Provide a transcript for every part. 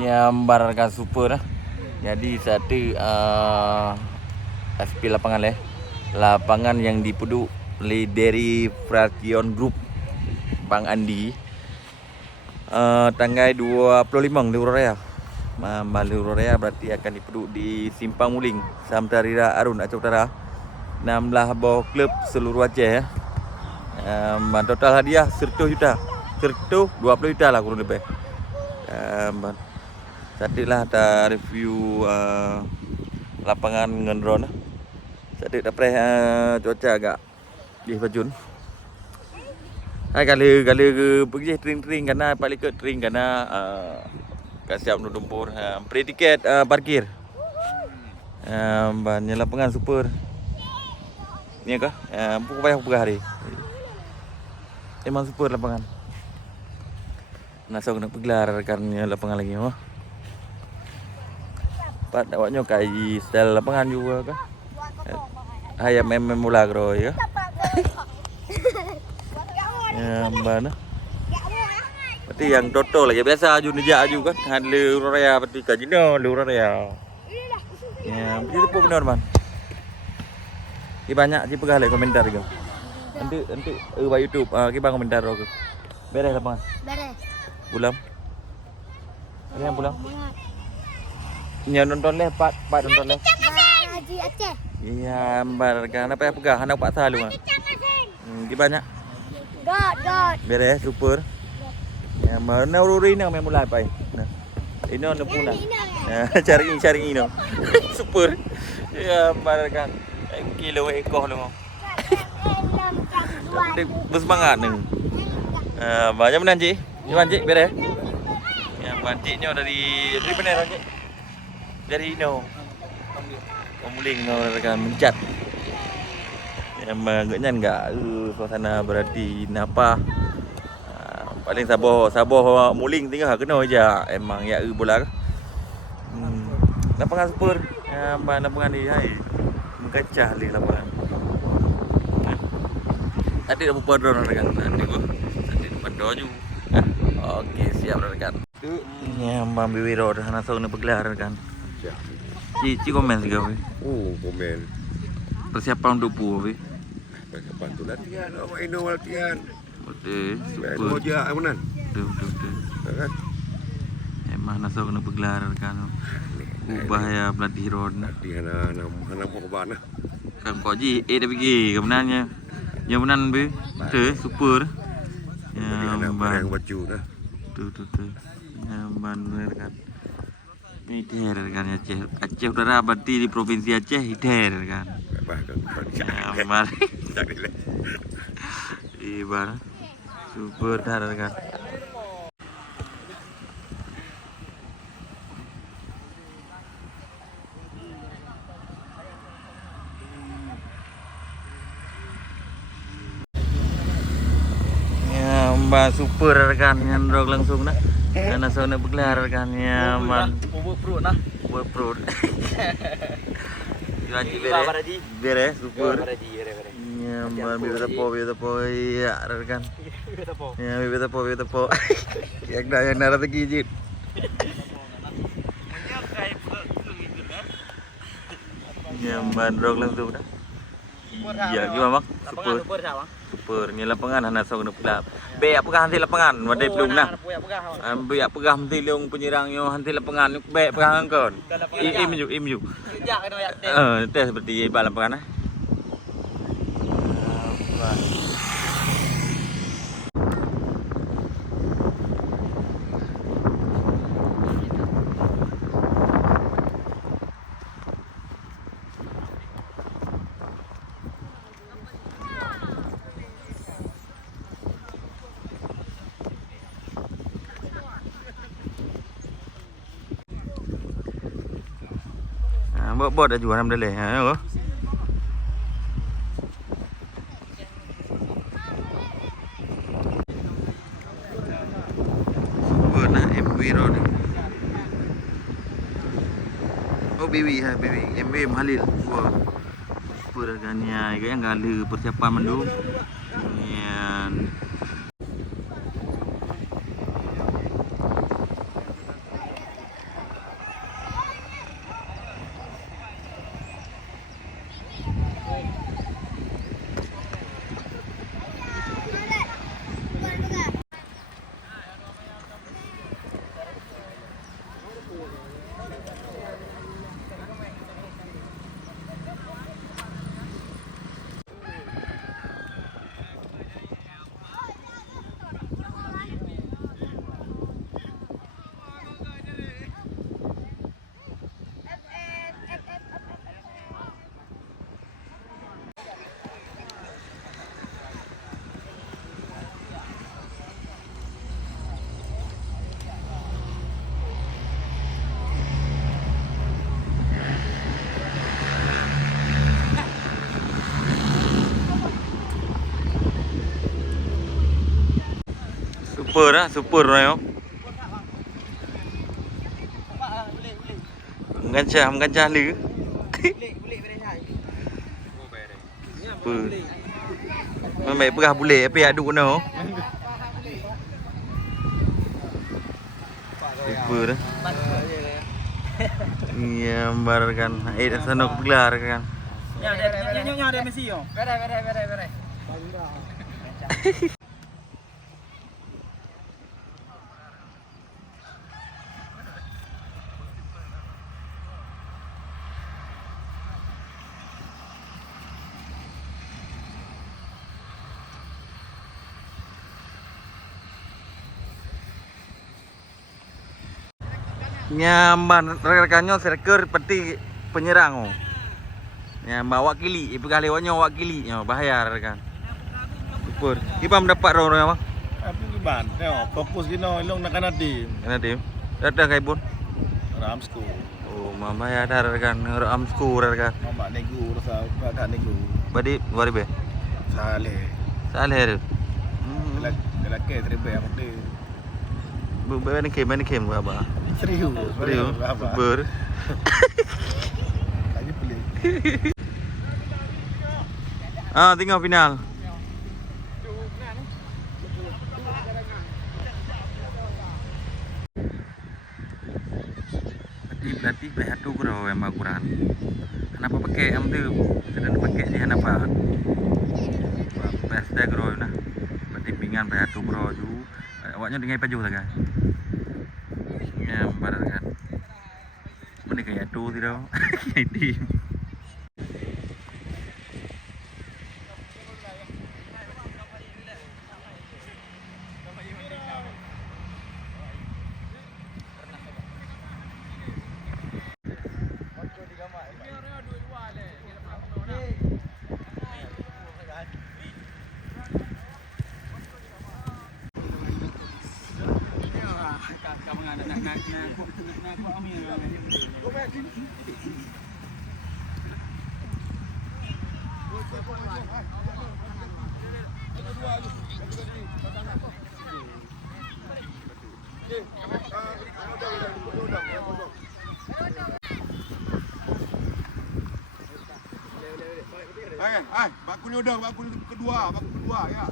yang barangkan super lah. Jadi satu SP lapangan lapangan yang dipeduk dari Fraction Group Bang Andi. Tanggal 25 Leuro Raya. Leuro Raya berarti akan dipeduk di Simpang Muling, Samtarira Arun Aceh Utara. 16 bawah klub seluruh Aceh ya. Total hadiah 100 juta. 20 juta lah kurang lebih. Tadilah ada review lapangan dengan drone. Tadi dapat cuaca agak di Bajun. Hai kali pergi tering karena paling ke tering karena kat siap numpur free tiket parkir. Banyak lapangan super. Ni kah? Buku payah berapa hari. Emang super lapangan. Nasau kena pegelar kan lapangan lagi oh. Pat awaknya kai style lapangan juga kah? Ayam mula kro ya. Ya mana? Berarti yang toto lagi biasa aju nejak aju kan. Handle Raya berarti kajino Raya. Ya, begitu pun benar man. Ki banyak ji pegah komentar ke. Nanti ba YouTube ki bang komentar ke. Beres lapangan. Beres. Pulang. Ada yang pulang? Nya nonton leh, Pak nonton leh. Haji Aceh. Iya, barkan apa ya pegah anak Pak Salu. Ki banyak. God. Beres, super. Ya, mana ururi nang memulai pai. Nah. Ini on puna. Nah, cari ini. Super. Ya, barkan. Kilo ekor lu. Bersemangat nih. Banyak benar Cik. Ni Cik beres. Yang panciknya dari mana Cik? Dari Ino. Pemuling no rekan mencat. Yang agaknya enggak suasana berarti napa. Paling saboh muling tinggal kena aja emang ya bola. Lapangan super. Lapangan ni hai. Mengkacah li lapangan. Tadi dah buat drone rekan. Nanti pandor ju. Okey, siap rekan. Tu yang Bang Biwiro dah nak nak bergelar rekan. Ci komen juga weh. Komen. Persiapan untuk weh. Persiapan tu latihan, main latihan. Betul. Super. Super. Dia amunan. Betul. Kan? Emang nak nak bergelar kan. Bahaya pelatih road. Latihan anak korban. Kan kau ji dah pergi kemenannya. Yang menan be. Betul, super. Yang barang baju dah. Betul. Yang benar kan. Ini ter kan Aceh Utara berarti di provinsi Aceh ter kan. Amal. Ibar. Super ter kan. Ya, Mbak super kan yang drog langsung dah. Karena sana bergelar kan ya man. Buat perut nah. Buat perut. Haji beres super. Ya man bibit po ya kan. Ya bibit po. Yang dah yang nara tegi jit. Ya man drog langsung dah. Ya gimana mak? Super ni lapangan anak sok nak pula. Be apakah hanti lapangan? Wadai belum nah. Be apakah hanti leung penyerang yo hanti lapangan be apakah kon? Imju. Teh seperti bal lapangan nah. Buat dah jual dalam dalih ha. Super nak MV road. Oh baby MV Halil. Wah. Super kan ya, yang gala persiapan mendung. Yan. super dah, super dah. Menggancah lu. Super. Memang perah boleh apa yang aduk no. Super dah. Gambarkan. Dah sana gelar kan. Nyo ada Messi yo. Berai. Nyamban rekan-rekannya striker seperti penyerang. Nyamban wakili, pergi lewatnya wakili, bahaya rekan. Super. Kita mendapat orang apa? Apa giban? Tengok, fokus gino ilong nak tim. Kena tim. Datang kai pun. Ramsku. Oh, mama ya ada rekan, amsku rekan. Mama nego rasa kakak nego. Badi be. Saleh. Saleh. Lelaki terbaik yang dia. Mana kem apa? Serius. Super. Lagi pelik. Tengok final. Berarti behatu kuro yang baguran. Kenapa pakai am tu? Sedang pakai dia kenapa? Pesta kuro na. Berarti pingan behatu kuro ju. Awaknya dengan baju lah kan. Ya, barat kan. Mana kayak tu tidak? Kayak tim. Baku ni udang, baku kedua ya.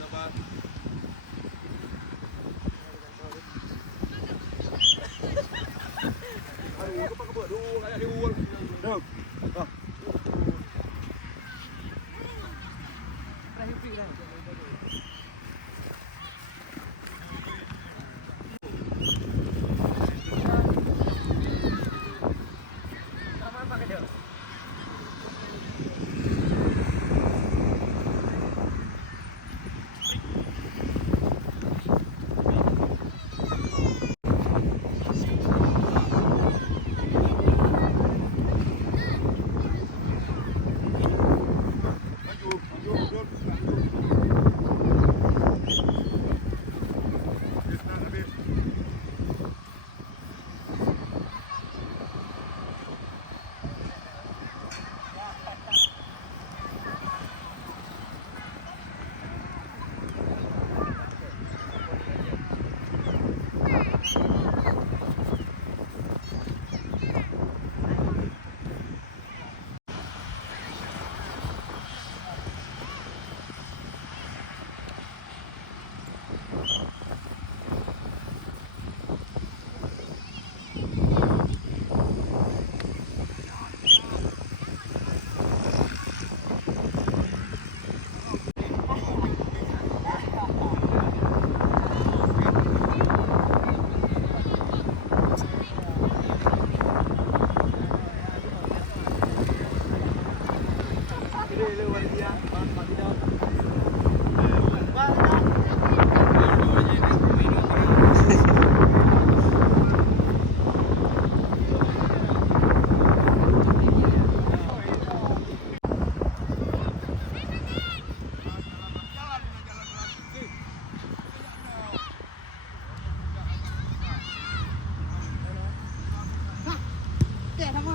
Sabar. Aduh, apa kebut? Aduh, kayak diul. Dong.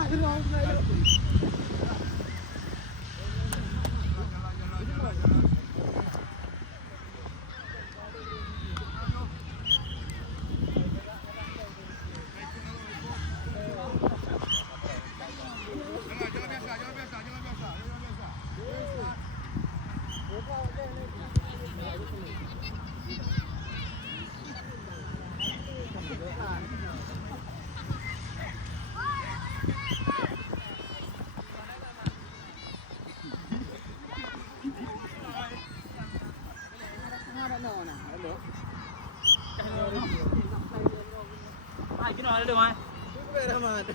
Ay, ginawa na doon ay. Pera man.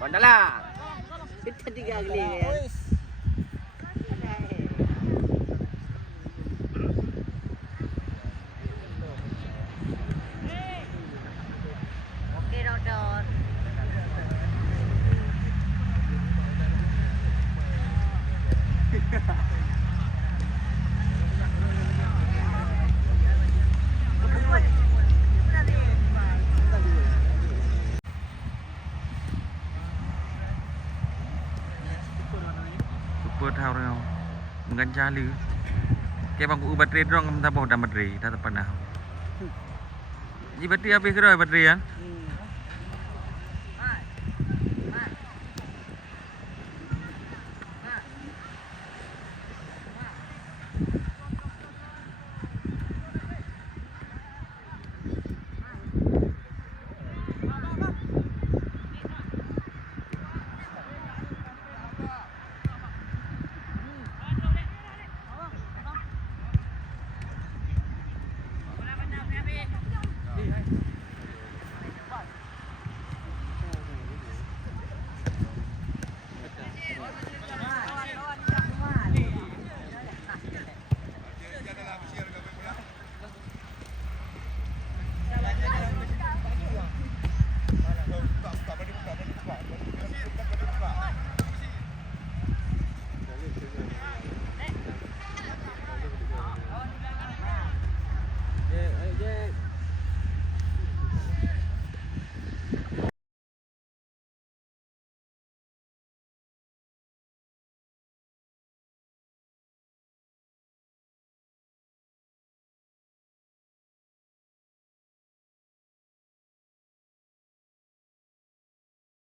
Bandalah. Kita 3 kali ya. Oke, Dodot. Super thao rồi không? Menggan cali. Kayak bang ku baterai dorang tak bawa dah baterai, dah tak pernah. Ji baterai habis ke dah baterai kan?